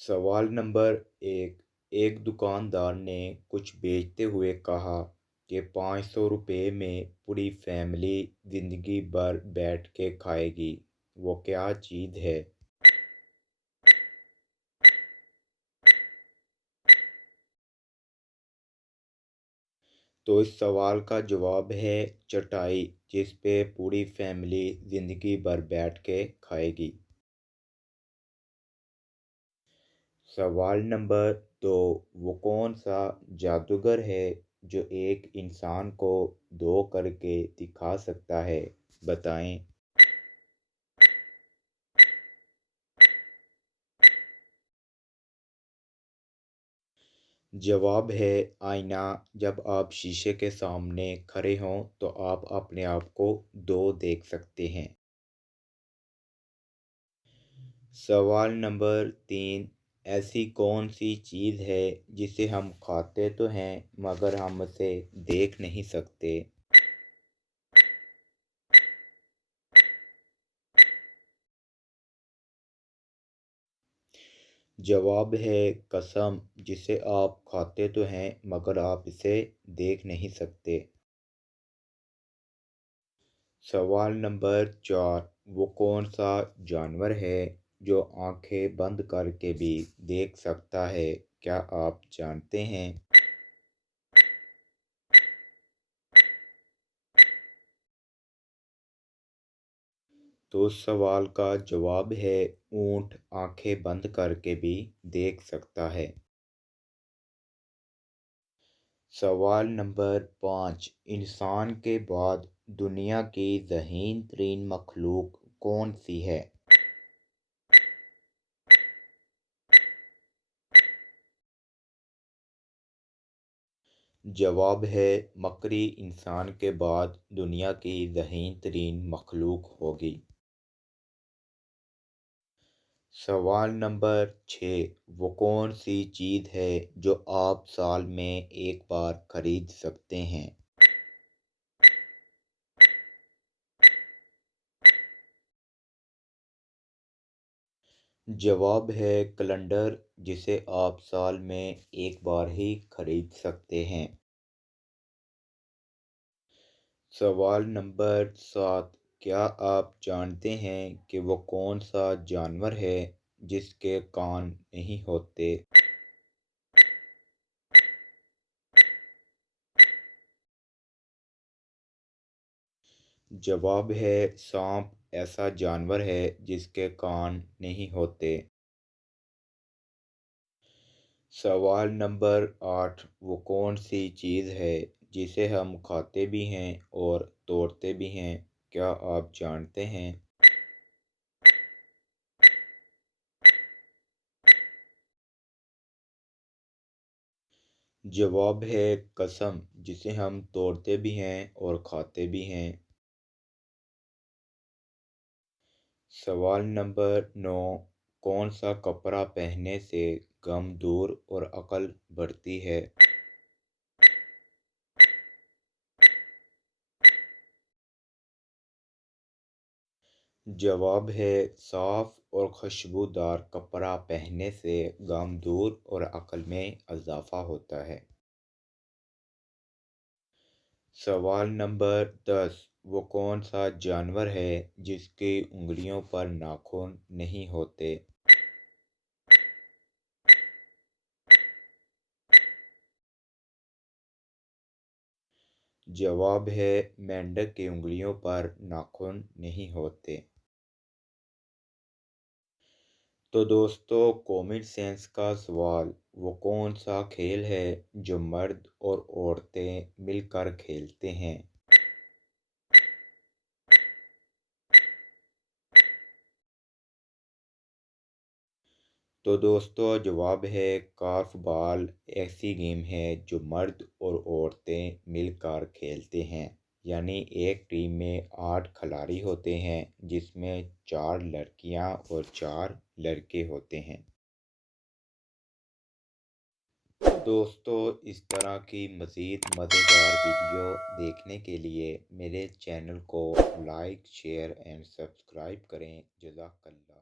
सवाल नंबर एक। एक दुकानदार ने कुछ बेचते हुए कहा कि 500 रुपये में पूरी फैमिली जिंदगी भर बैठ के खाएगी। वो क्या चीज़ है? तो इस सवाल का जवाब है चटाई, जिस पे पूरी फैमिली जिंदगी भर बैठ के खाएगी। सवाल नंबर दो। वो कौन सा जादूगर है जो एक इंसान को दो करके दिखा सकता है? बताएं। जवाब है आईना। जब आप शीशे के सामने खड़े हों तो आप अपने आप को दो देख सकते हैं। सवाल नंबर तीन। ऐसी कौन सी चीज़ है जिसे हम खाते तो हैं मगर हम उसे देख नहीं सकते? जवाब है कसम, जिसे आप खाते तो हैं मगर आप इसे देख नहीं सकते। सवाल नंबर चार। वो कौन सा जानवर है जो आंखें बंद करके भी देख सकता है? क्या आप जानते हैं? तो उस सवाल का जवाब है ऊंट आंखें बंद करके भी देख सकता है। सवाल नंबर पाँच। इंसान के बाद दुनिया की ज़हीन तरीन मखलूक कौन सी है? जवाब है मकड़ी इंसान के बाद दुनिया की ज़हीन तरीन मखलूक होगी। सवाल नंबर छः। वो कौन सी चीज़ है जो आप साल में एक बार खरीद सकते हैं? जवाब है कैलेंडर, जिसे आप साल में एक बार ही खरीद सकते हैं। सवाल नंबर सात। क्या आप जानते हैं कि वो कौन सा जानवर है जिसके कान नहीं होते? जवाब है सांप, ऐसा जानवर है जिसके कान नहीं होते। सवाल नंबर आठ। वो कौन सी चीज़ है जिसे हम खाते भी हैं और तोड़ते भी हैं? क्या आप जानते हैं? जवाब है कसम, जिसे हम तोड़ते भी हैं और खाते भी हैं। सवाल नंबर नौ। कौन सा कपड़ा पहनने से गम दूर और अक्ल बढ़ती है? जवाब है साफ और खुशबूदार कपड़ा पहनने से गम दूर और अक्ल में इजाफा होता है। सवाल नंबर 10। वो कौन सा जानवर है जिसकी उंगलियों पर नाखून नहीं होते? जवाब है मेंढक की उंगलियों पर नाखून नहीं होते। तो दोस्तों, कॉमन सेंस का सवाल, वो कौन सा खेल है जो मर्द और औरतें मिलकर खेलते हैं? तो दोस्तों, जवाब है कार्फ बॉल। ऐसी गेम है जो मर्द और औरतें मिलकर खेलते हैं। यानी एक टीम में 8 खिलाड़ी होते हैं जिसमें 4 लड़कियां और 4 लड़के होते हैं। दोस्तों, इस तरह की मज़ीद मज़ेदार वीडियो देखने के लिए मेरे चैनल को लाइक शेयर एंड सब्सक्राइब करें। जज़ाकल्लाह।